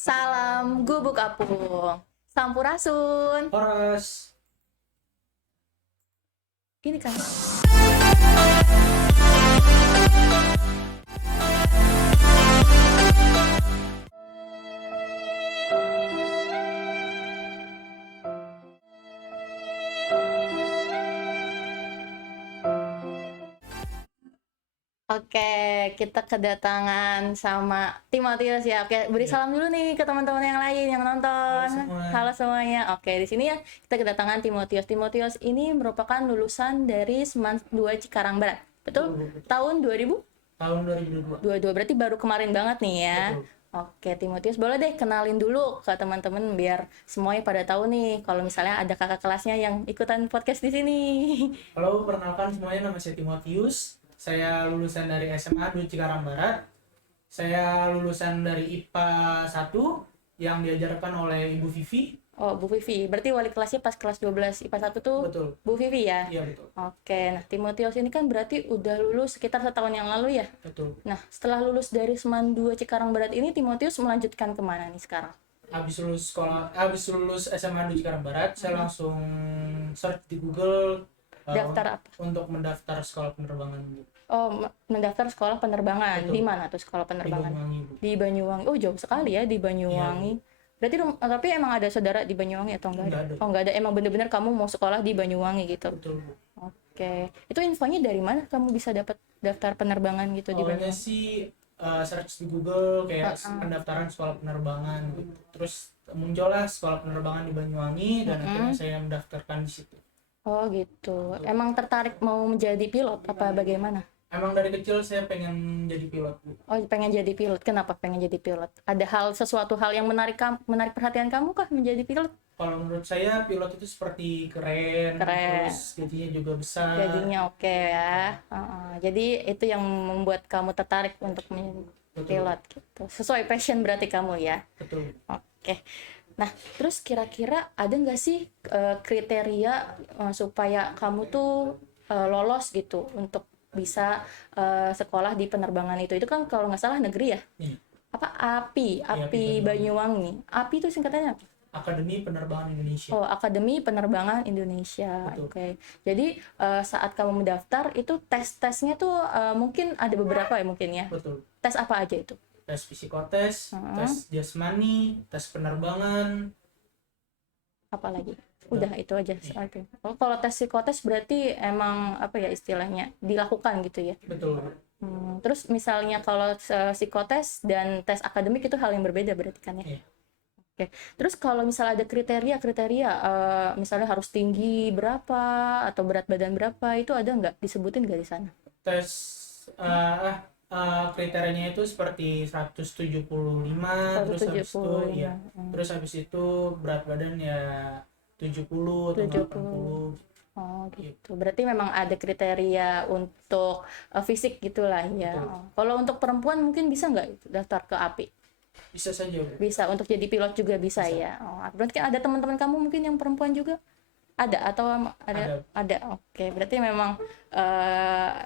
Salam gubuk apung. Sampurasun. Horas. Gini kan. Oke, kita kedatangan sama Timotius ya. Oke, beri salam dulu nih ke teman-teman yang lain yang nonton. Halo semua. Halo semuanya. Oke, di sini ya kita kedatangan Timotius. Timotius ini merupakan lulusan dari Seman 2 Cikarang Barat. Betul? Tahun 2000? Tahun 2022. 22, berarti baru kemarin banget nih ya. Betul. Oke, Timotius boleh deh kenalin dulu ke teman-teman biar semuanya pada tahu nih kalau misalnya ada kakak kelasnya yang ikutan podcast di sini. Halo, perkenalkan semuanya, nama saya Timotius. Saya lulusan dari SMA 2 Cikarang Barat. Saya lulusan dari IPA 1 yang diajarkan oleh Ibu Vivi. Oh, Bu Vivi. Berarti wali kelasnya pas kelas 12 IPA 1 tuh Betul. Bu Vivi ya? Iya, betul. Oke, nah Timotius ini kan berarti udah lulus sekitar setahun yang lalu ya? Betul. Nah, setelah lulus dari Seman 2 Cikarang Barat ini, Timotius melanjutkan kemana nih sekarang? Habis lulus SMA 2 Cikarang Barat, saya langsung search di Google Daftar apa? untuk mendaftar sekolah penerbangan Oh, mendaftar sekolah penerbangan. Betul. Di mana tuh sekolah di penerbangan? Banyuwangi, Bu. Di Banyuwangi. Oh, jauh sekali ya di Banyuwangi. Berarti tapi emang ada saudara di Banyuwangi atau enggak ada? Nggak ada. Oh, enggak ada. Emang bener-bener kamu mau sekolah di Banyuwangi gitu. Betul, Bu. Oke. Itu infonya dari mana kamu bisa dapat daftar penerbangan gitu di Awalnya Banyuwangi? sih search di Google kayak pendaftaran sekolah penerbangan gitu. Terus muncullah sekolah penerbangan di Banyuwangi dan akhirnya saya mendaftarkan di situ. Oh, gitu. Emang tertarik mau menjadi pilot apa bagaimana? Emang dari kecil saya pengen jadi pilot, Bu. Oh, pengen jadi pilot. Kenapa pengen jadi pilot? Ada sesuatu hal yang menarik perhatian kamu kah menjadi pilot? Kalau menurut saya pilot itu seperti keren, terus gajinya juga besar. Gajinya oke ya. Jadi itu yang membuat kamu tertarik untuk menjadi pilot gitu. Sesuai passion berarti kamu ya. Betul. Oke. Nah, terus kira-kira ada nggak sih kriteria supaya kamu tuh lolos gitu untuk bisa sekolah di penerbangan itu? Itu kan kalau nggak salah negeri ya? Iya. Apa API Banyuwangi. Banyuwangi. API itu singkatannya apa? Akademi Penerbangan Indonesia. Oh, Akademi Penerbangan Indonesia. Betul. Oke. Jadi saat kamu mendaftar itu tes-tesnya tuh mungkin ada beberapa ya mungkin ya. Betul. Tes apa aja itu? Tes psikotes, tes jasmani, tes penerbangan. Apalagi? Udah itu aja. Oke. Oh, kalau tes psikotes berarti emang apa ya istilahnya dilakukan gitu ya. Betul. Terus misalnya kalau psikotes dan tes akademik itu hal yang berbeda berarti kan ya. Iya. Oke. Terus kalau misalnya ada kriteria misalnya harus tinggi berapa atau berat badan berapa itu ada nggak disebutin nggak di sana? Tes kriterianya itu seperti 175 terus habis itu ya. Terus habis itu berat badan ya 70 atau 80. Oh gitu. Berarti memang ada kriteria untuk fisik gitulah ya. Kalau untuk perempuan mungkin bisa nggak itu daftar ke API? Bisa saja, Bu. Bisa, untuk jadi pilot juga bisa. Ya. Oh, berarti kan ada teman-teman kamu mungkin yang perempuan juga? Ada atau ada? Ada. Oke, berarti memang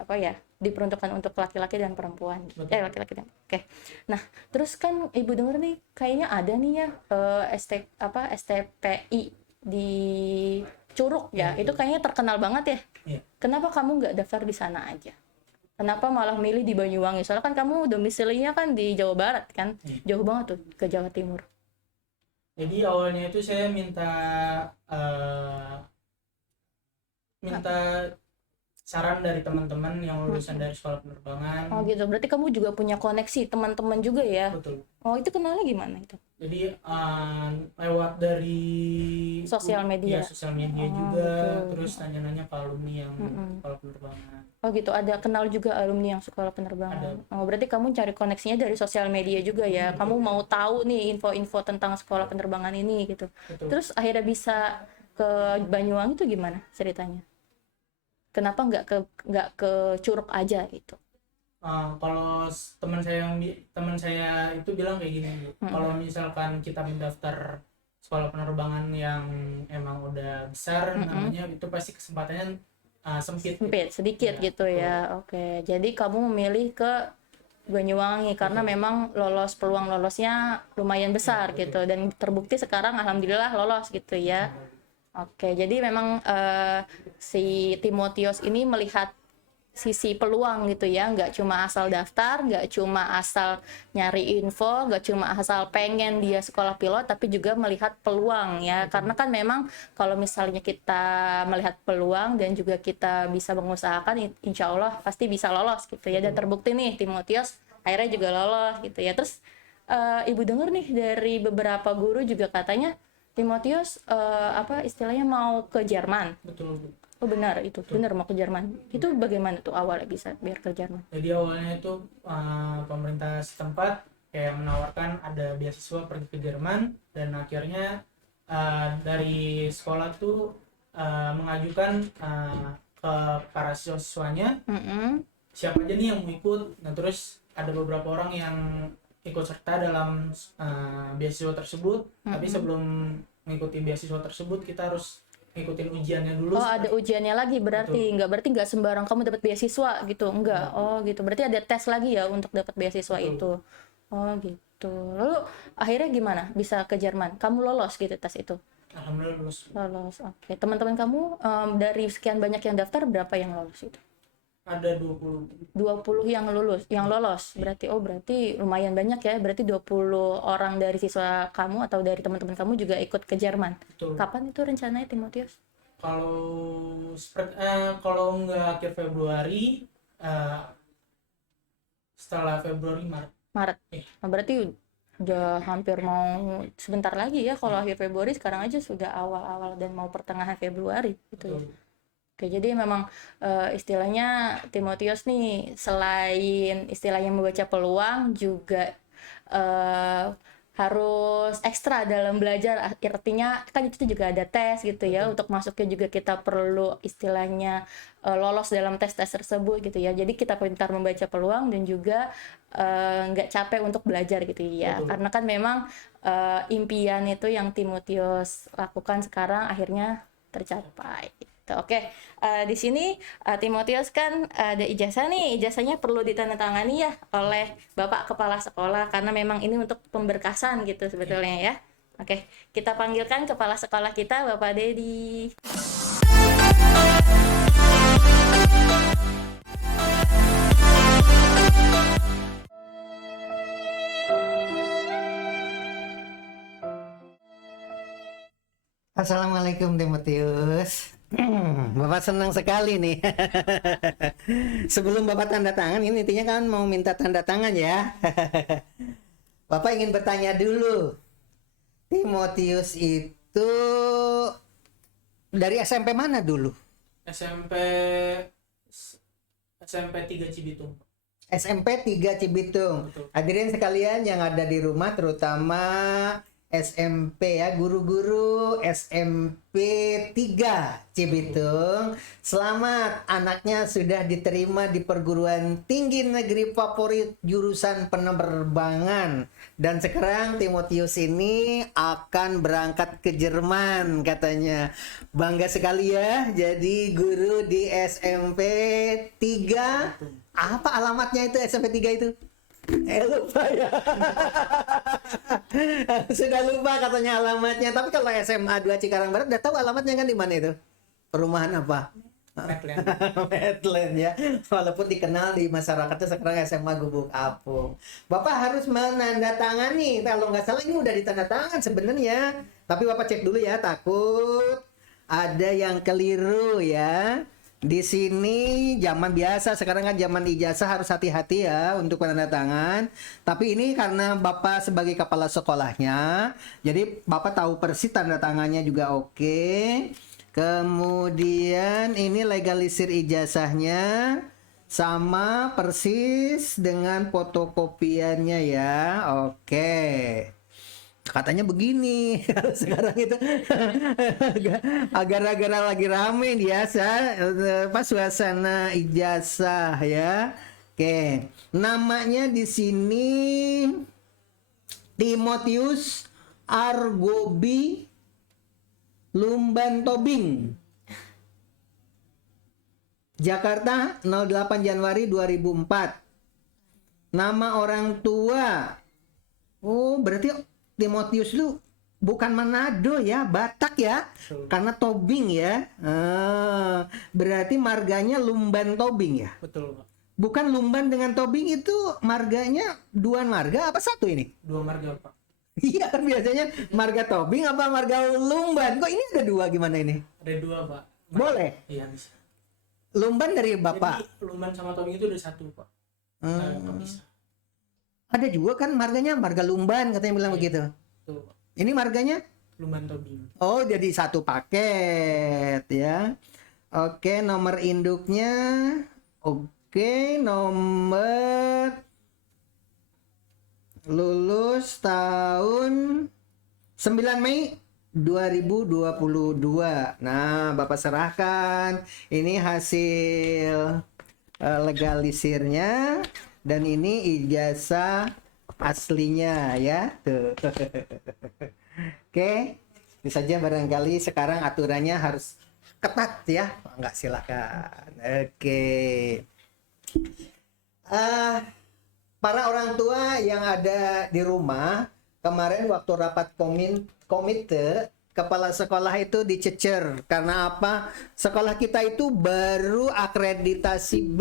apa ya? Diperuntukkan untuk laki-laki dan perempuan. Laki-laki dan. Oke. Nah, terus kan Ibu dengar nih kayaknya ada nih ya STPI di Curug ya. Itu kayaknya terkenal banget ya. Iya. Kenapa kamu nggak daftar di sana aja? Kenapa malah milih di Banyuwangi? Soalnya kan kamu domisilinya kan di Jawa Barat kan, jauh banget tuh ke Jawa Timur. Jadi awalnya itu saya minta saran dari teman-teman yang lulusan dari sekolah penerbangan. Oh gitu, berarti kamu juga punya koneksi teman-teman juga ya? Betul. Oh itu kenalnya gimana itu? Jadi lewat dari Sosial media. Ya, sosial media juga, terus nanya-nanya ke alumni yang sekolah penerbangan. Oh gitu, ada kenal juga alumni yang sekolah penerbangan. Oh berarti kamu cari koneksinya dari sosial media juga ya? Kamu mau tahu nih info-info tentang sekolah penerbangan ini gitu. Betul. Terus akhirnya bisa ke Banyuwangi itu gimana ceritanya? Kenapa nggak ke Curug aja gitu? Kalau teman saya itu bilang kayak gini, kalau misalkan kita mendaftar sekolah penerbangan yang emang udah besar namanya, itu pasti kesempatannya sempit sedikit gitu ya. Oke, jadi kamu memilih ke Banyuwangi karena memang peluang lolosnya lumayan besar gitu dan terbukti sekarang alhamdulillah lolos gitu ya. Oke, jadi memang si Timotius ini melihat sisi peluang gitu ya, nggak cuma asal daftar, nggak cuma asal nyari info, nggak cuma asal pengen dia sekolah pilot, tapi juga melihat peluang ya. Karena kan memang kalau misalnya kita melihat peluang dan juga kita bisa mengusahakan, insya Allah pasti bisa lolos gitu ya. Dan terbukti nih Timotius akhirnya juga lolos gitu ya. Terus Ibu dengar nih dari beberapa guru juga katanya Timotius apa istilahnya mau ke Jerman. Betul. Oh benar itu, benar mau ke Jerman. Itu bagaimana tuh awalnya bisa biar ke Jerman? Jadi awalnya itu pemerintah setempat kayak menawarkan ada beasiswa pergi ke Jerman, dan akhirnya dari sekolah tuh mengajukan ke para siswanya siapa aja nih yang mau ikut. Nah terus ada beberapa orang yang ikut serta dalam beasiswa tersebut, tapi sebelum mengikuti beasiswa tersebut kita harus ngikutin ujiannya dulu. Oh ada ujiannya lagi berarti. Berarti nggak sembarang kamu dapat beasiswa gitu, enggak. Oh gitu, berarti ada tes lagi ya untuk dapat beasiswa itu. Oh gitu. Lalu akhirnya gimana bisa ke Jerman? Kamu lolos gitu tes itu? Alhamdulillah lulus. Lolos. Oke. Teman-teman kamu dari sekian banyak yang daftar berapa yang lolos itu? Ada 20 yang lolos. Berarti lumayan banyak ya. Berarti 20 orang dari siswa kamu atau dari teman-teman kamu juga ikut ke Jerman. Betul. Kapan itu rencananya Timotius? Kalau nggak akhir Februari, setelah Februari Maret. Nah, berarti udah hampir mau sebentar lagi ya. Kalau akhir Februari sekarang aja sudah awal-awal dan mau pertengahan Februari gitu ya. Oke, jadi memang istilahnya Timotius nih selain istilahnya membaca peluang juga harus ekstra dalam belajar. Artinya kan itu juga ada tes gitu ya. Untuk masuknya juga kita perlu istilahnya lolos dalam tes-tes tersebut gitu ya. Jadi kita pintar membaca peluang dan juga nggak capek untuk belajar gitu ya. Karena kan memang impian itu yang Timotius lakukan sekarang akhirnya tercapai. Oke, di sini Timotius kan ada ijazah nih, ijazahnya perlu ditandatangani ya oleh Bapak Kepala Sekolah karena memang ini untuk pemberkasan gitu sebetulnya ya. Oke, kita panggilkan Kepala Sekolah kita Bapak Dedi. Assalamualaikum Timotius. Bapak senang sekali nih. Sebelum Bapak tanda tangan, ini intinya kan mau minta tanda tangan ya. Bapak ingin bertanya dulu. Timotius itu dari SMP mana dulu? SMP 3 Cibitung. SMP 3 Cibitung. Betul. Hadirin sekalian yang ada di rumah, terutama SMP ya, guru-guru SMP 3 Cibitung. Selamat, anaknya sudah diterima di perguruan tinggi negeri favorit jurusan penerbangan. Dan sekarang Timotius ini akan berangkat ke Jerman katanya. Bangga sekali ya jadi guru di SMP 3. Apa alamatnya itu SMP 3 itu? Lupa ya. Sudah lupa katanya alamatnya. Tapi kalau SMA 2 Cikarang Barat udah tahu alamatnya kan di mana itu? Perumahan apa? Medland ya. Walaupun dikenal di masyarakat itu sekarang SMA Gubuk Apung. Bapak harus menandatangani. Kalau nggak salah ini udah ditandatangan sebenarnya. Tapi Bapak cek dulu ya, takut ada yang keliru ya. Di sini zaman biasa, sekarang kan zaman ijazah harus hati-hati ya untuk penandatangan. Tapi ini karena Bapak sebagai kepala sekolahnya, jadi Bapak tahu persis tanda tangannya juga oke. Kemudian ini legalisir ijazahnya sama persis dengan fotokopiannya ya. Oke. Katanya begini sekarang itu agar-agar lagi rame biasa pas suasana ijazah ya. Oke, namanya di sini Timotius Argobi Lumban Tobing, Jakarta 08 Januari 2004. Nama orang tua. Oh, berarti Timotius itu bukan Manado ya, Batak ya, Betul. karena Tobing ya. Berarti marganya Lumban Tobing ya. Betul, Pak. Bukan Lumban dengan Tobing itu marganya dua marga apa satu ini? 2 marga, Pak. Iya kan biasanya marga Tobing apa marga Lumban? Kok ini ada dua gimana ini? Ada 2, Pak. Boleh. Iya, bisa. Lumban dari bapak. Jadi Lumban sama Tobing itu udah satu, Pak. Nggak bisa. Ada juga kan marganya marga Lumban katanya bilang begitu. Tuh, Pak. Ini marganya? Lumban Tobing. Oh, jadi satu paket ya. Oke, nomor induknya. Oke, nomor lulus tahun 9 Mei 2022. Nah, Bapak serahkan. Ini hasil legalisirnya dan ini ijazah aslinya ya. Tuh. Oke, itu saja barangkali sekarang aturannya harus ketat ya. Enggak, silakan. Oke. Para orang tua yang ada di rumah, kemarin waktu rapat komite, kepala sekolah itu dicecer. Karena apa? Sekolah kita itu baru akreditasi B.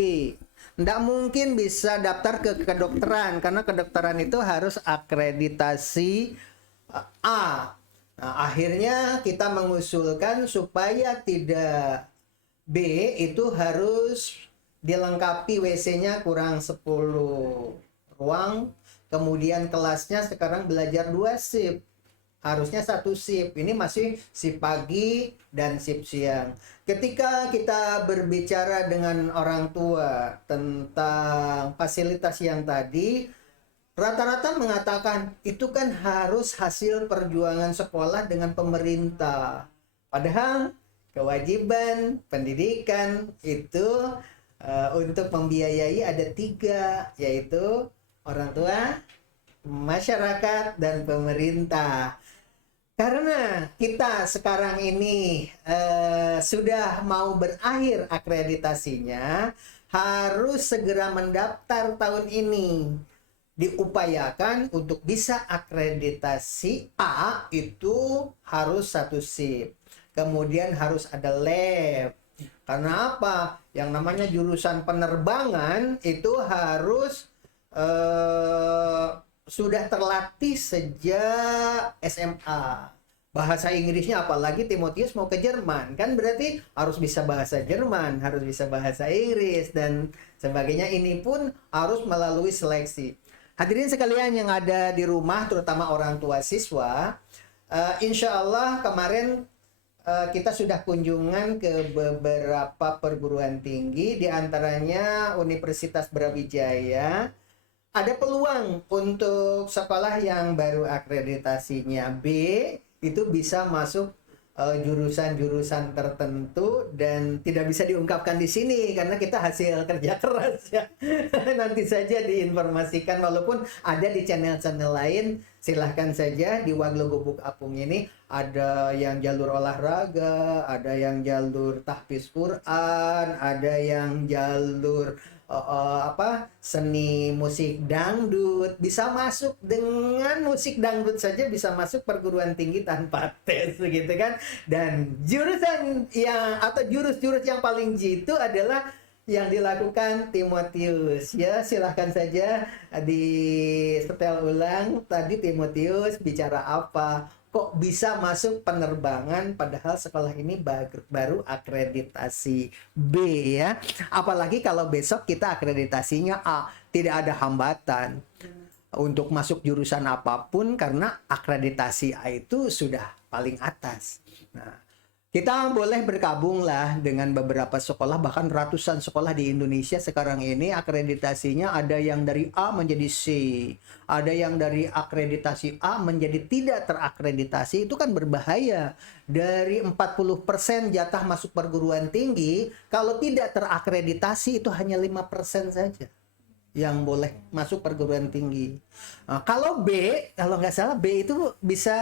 Nggak mungkin bisa daftar ke kedokteran, karena kedokteran itu harus akreditasi A. Nah, akhirnya kita mengusulkan supaya tidak B itu harus dilengkapi WC-nya kurang 10 ruang, kemudian kelasnya sekarang belajar 2 shift. Harusnya 1 shift. Ini masih shift pagi dan shift siang. Ketika kita berbicara dengan orang tua tentang fasilitas yang tadi, rata-rata mengatakan itu kan harus hasil perjuangan sekolah dengan pemerintah. Padahal kewajiban pendidikan itu untuk membiayai ada 3, yaitu orang tua, masyarakat, dan pemerintah. Karena kita sekarang ini sudah mau berakhir akreditasinya, harus segera mendaftar tahun ini. Diupayakan untuk bisa akreditasi A itu harus 1 shift. Kemudian harus ada lab. Karena apa? Yang namanya jurusan penerbangan itu harus sudah terlatih sejak SMA. Bahasa Inggrisnya apalagi Timotius mau ke Jerman, kan berarti harus bisa bahasa Jerman, harus bisa bahasa Inggris dan sebagainya. Ini pun harus melalui seleksi. Hadirin sekalian yang ada di rumah, terutama orang tua siswa, insya Allah kemarin kita sudah kunjungan ke beberapa perguruan tinggi, di antaranya Universitas Brawijaya. Ada peluang untuk sekolah yang baru akreditasinya B itu bisa masuk jurusan-jurusan tertentu dan tidak bisa diungkapkan di sini karena kita hasil kerja keras ya. Nanti saja diinformasikan, walaupun ada di channel-channel lain. Silahkan saja di Waglo Gubuk Apung ini ada yang jalur olahraga, ada yang jalur tahfiz Quran, ada yang jalur seni musik dangdut. Bisa masuk dengan musik dangdut saja, bisa masuk perguruan tinggi tanpa tes gitu kan. Dan jurusan yang atau jurus-jurus yang paling jitu adalah yang dilakukan Timotius ya. Silahkan saja di setel ulang tadi Timotius bicara apa, kok bisa masuk penerbangan padahal sekolah ini baru akreditasi B ya. Apalagi kalau besok kita akreditasinya A, tidak ada hambatan untuk masuk jurusan apapun karena akreditasi A itu sudah paling atas. Nah, kita boleh bergabung lah dengan beberapa sekolah, bahkan ratusan sekolah di Indonesia sekarang ini akreditasinya ada yang dari A menjadi C, ada yang dari akreditasi A menjadi tidak terakreditasi. Itu kan berbahaya. Dari 40% jatah masuk perguruan tinggi, kalau tidak terakreditasi itu hanya 5% saja yang boleh masuk perguruan tinggi. Nah, kalau B, kalau nggak salah B itu bisa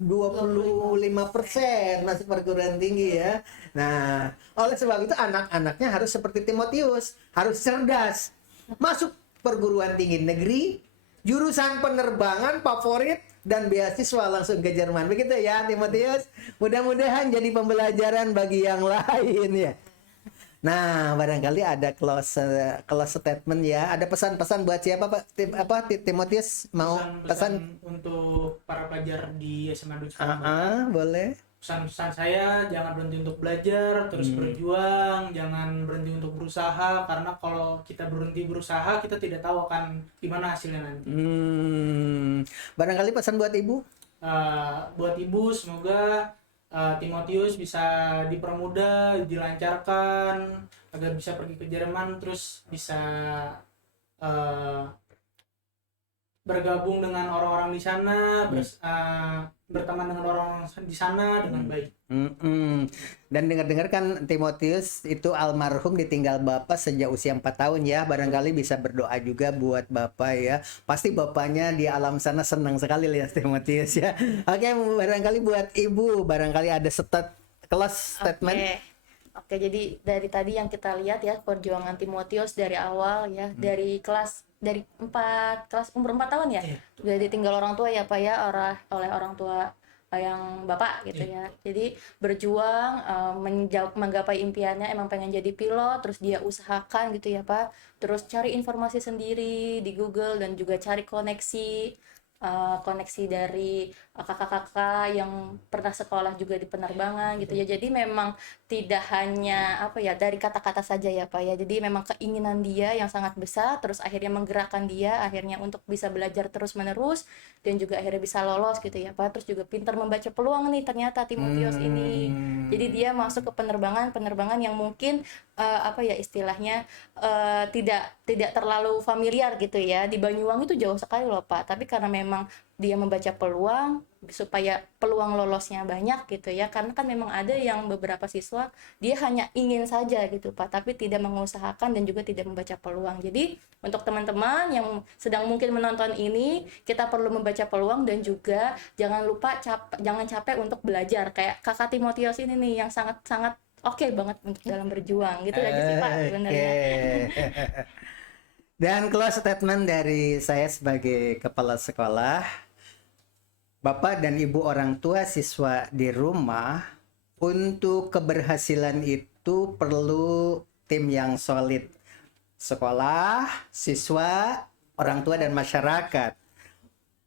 25% masuk perguruan tinggi ya. Nah, oleh sebab itu anak-anaknya harus seperti Timotius, harus cerdas. Masuk perguruan tinggi negeri, jurusan penerbangan favorit, dan beasiswa langsung ke Jerman. Begitu ya Timotius? Mudah-mudahan jadi pembelajaran bagi yang lain ya. Nah, barangkali ada close statement ya. Ada pesan-pesan buat siapa Pak? Timotius mau pesan? Untuk para pelajar di SMA 2 Cikarang. Boleh. Pesan-pesan saya, jangan berhenti untuk belajar, terus berjuang, jangan berhenti untuk berusaha, karena kalau kita berhenti berusaha, kita tidak tahu akan gimana hasilnya nanti. Barangkali pesan buat ibu? Buat ibu, semoga Timotius bisa dipermudah, dilancarkan, agar bisa pergi ke Jerman, terus bisa bergabung dengan orang-orang di sana, berteman dengan orang di sana dengan baik. Dan dengar-dengar kan Timotius itu almarhum ditinggal bapak sejak usia 4 tahun ya. Barangkali bisa berdoa juga buat bapak ya. Pasti bapaknya di alam sana senang sekali lihat Timotius ya. Oke, barangkali buat ibu, barangkali ada kelas statement. Oke, jadi dari tadi yang kita lihat ya, perjuangan Timotius dari awal ya, dari umur 4 tahun ya, udah ditinggal orang tua ya Pak ya, oleh orang tua yang bapak gitu ya. Jadi berjuang menggapai impiannya, emang pengen jadi pilot, terus dia usahakan gitu ya Pak, terus cari informasi sendiri di Google dan juga cari koneksi dari kakak-kakak yang pernah sekolah juga di penerbangan gitu ya. Jadi memang tidak hanya dari kata-kata saja ya Pak ya. Jadi memang keinginan dia yang sangat besar, terus akhirnya menggerakkan dia akhirnya untuk bisa belajar terus-menerus dan juga akhirnya bisa lolos gitu ya Pak. Terus juga pintar membaca peluang nih ternyata Timotius ini. Jadi dia masuk ke penerbangan yang mungkin istilahnya tidak terlalu familiar gitu ya. Di Banyuwangi itu jauh sekali loh Pak, tapi karena memang dia membaca peluang supaya peluang lolosnya banyak gitu ya, karena kan memang ada yang beberapa siswa dia hanya ingin saja gitu Pak, tapi tidak mengusahakan dan juga tidak membaca peluang. Jadi untuk teman-teman yang sedang mungkin menonton ini, kita perlu membaca peluang dan juga jangan lupa jangan capek untuk belajar kayak kakak Timotius ini nih yang sangat-sangat oke banget untuk dalam berjuang gitu aja sih Pak sebenarnya. Dan close statement dari saya sebagai kepala sekolah, Bapak dan Ibu orang tua siswa di rumah, untuk keberhasilan itu perlu tim yang solid. Sekolah, siswa, orang tua dan masyarakat.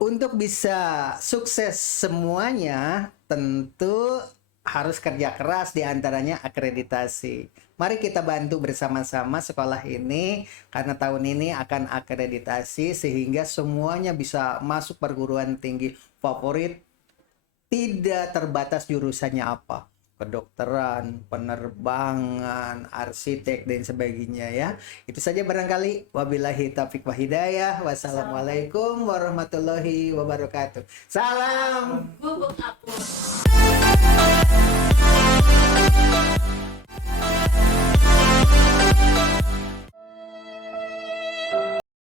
Untuk bisa sukses semuanya tentu harus kerja keras, diantaranya akreditasi. Mari kita bantu bersama-sama sekolah ini, karena tahun ini akan akreditasi sehingga semuanya bisa masuk perguruan tinggi favorit, tidak terbatas jurusannya apa, kedokteran, penerbangan, arsitek dan sebagainya ya. Itu saja barangkali. Wabillahi taufiq wa hidayah. Wassalamualaikum warahmatullahi wabarakatuh. Salam. Bubuk apung.